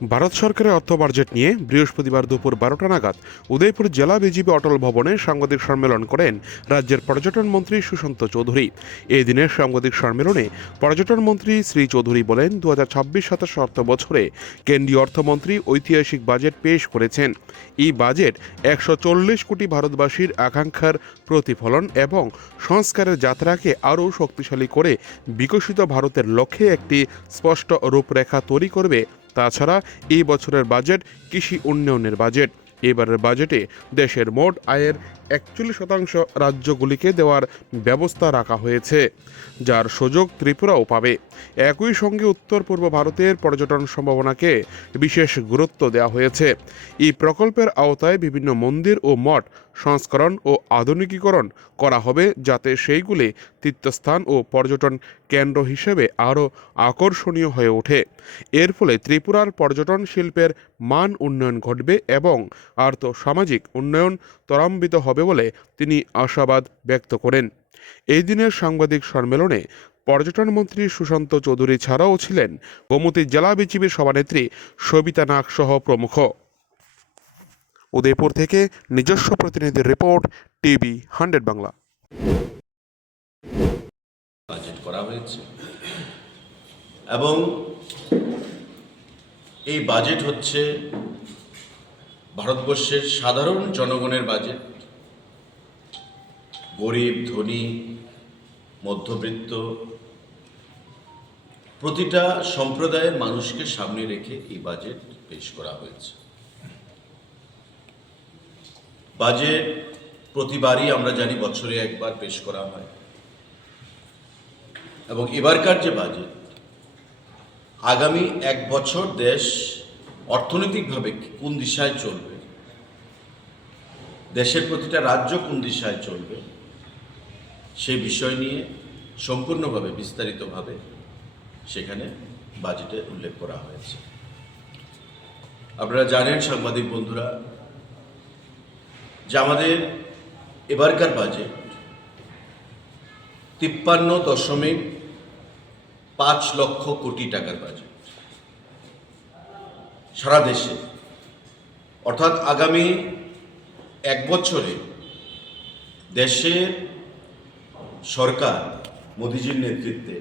ভারত সরকারের অর্থ বাজেট নিয়ে বৃহস্পতিবার দুপুর 12টা নাগাদ উদয়পুর জেলা বিজেপি অটল ভবনে সাংবাদিক সম্মেলন করেন রাজ্যের পর্যটন মন্ত্রী সুশান্ত চৌধুরী। এই দিনের সাংবাদিক সম্মেলনে পর্যটন মন্ত্রী শ্রী চৌধুরী বলেন, 2026-27 অর্থ বছরে কেন্দ্রীয় অর্থমন্ত্রী ঐতিহাসিক বাজেট পেশ করেছেন। এই বাজেট 140 কোটি ভারতবাসীর আকাঙ্ক্ষার প্রতিফলন এবং সংস্কারের যাত্রাকে আরও শক্তিশালী করে বিকশিত ভারতের লক্ষ্যে একটি স্পষ্ট রূপরেখা তৈরি করবে। তাছাড়া এই বছরের বাজেট কৃষি উন্নয়নের বাজেট। এবারের বাজেটে দেশের মোট আয়ের 41% রাজ্যগুলিকে দেওয়ার ব্যবস্থা রাখা হয়েছে, যার সুযোগ ত্রিপুরাও পাবে। একই সঙ্গে উত্তর পূর্ব ভারতের পর্যটন সম্ভাবনাকে বিশেষ গুরুত্ব দেওয়া হয়েছে। এই প্রকল্পের আওতায় বিভিন্ন মন্দির ও মঠ সংস্করণ ও আধুনিকীকরণ করা হবে, যাতে সেইগুলি তীর্থস্থান ও পর্যটন কেন্দ্র হিসেবে আরও আকর্ষণীয় হয়ে ওঠে। এর ফলে ত্রিপুরার পর্যটন শিল্পের মান উন্নয়ন ঘটবে এবং আর্থ সামাজিক উন্নয়ন ত্বরান্বিত হবে বলে তিনি আশাবাদ ব্যক্ত করেন। এই দিনের সাংবাদিক সম্মেলনে পর্যটন মন্ত্রী সুশান্ত চৌধুরী ছাড়াও ছিলেন গোমতী জেলা বিজেপির সভানেত্রী সবিতা নাগ সহ প্রমুখ। উদয়পুর থেকে নিজস্ব প্রতিনিধির রিপোর্ট, টিভি 100 বাংলা। বাজেট করা হয়েছে এবং এই বাজেট হচ্ছে ভারতবর্ষের সাধারণ জনগণের বাজেট। গরিব, ধনী, মধ্যবিত্ত প্রতিটা সম্প্রদায়ের মানুষকে সামনে রেখে এই বাজেট পেশ করা হয়েছে। বাজেট প্রতিবারই আমরা জানি বছরে একবার পেশ করা হয় এবং এবারকার যে বাজেট, আগামী 1 বছর দেশ অর্থনৈতিকভাবে কোন দিশায় চলবে, দেশের প্রতিটা রাজ্য কোন দিশায় চলবে, সেই বিষয় নিয়ে সম্পূর্ণভাবে বিস্তারিতভাবে সেখানে বাজেটে উল্লেখ করা হয়েছে। আপনারা জানেন সাংবাদিক বন্ধুরা যে আমাদের এবারকার বাজেট 53.5 লক্ষ কোটি টাকার বাজেট সারা দেশে। অর্থাৎ আগামী 1 বছরে দেশের সরকার মোদিজির নেতৃত্বে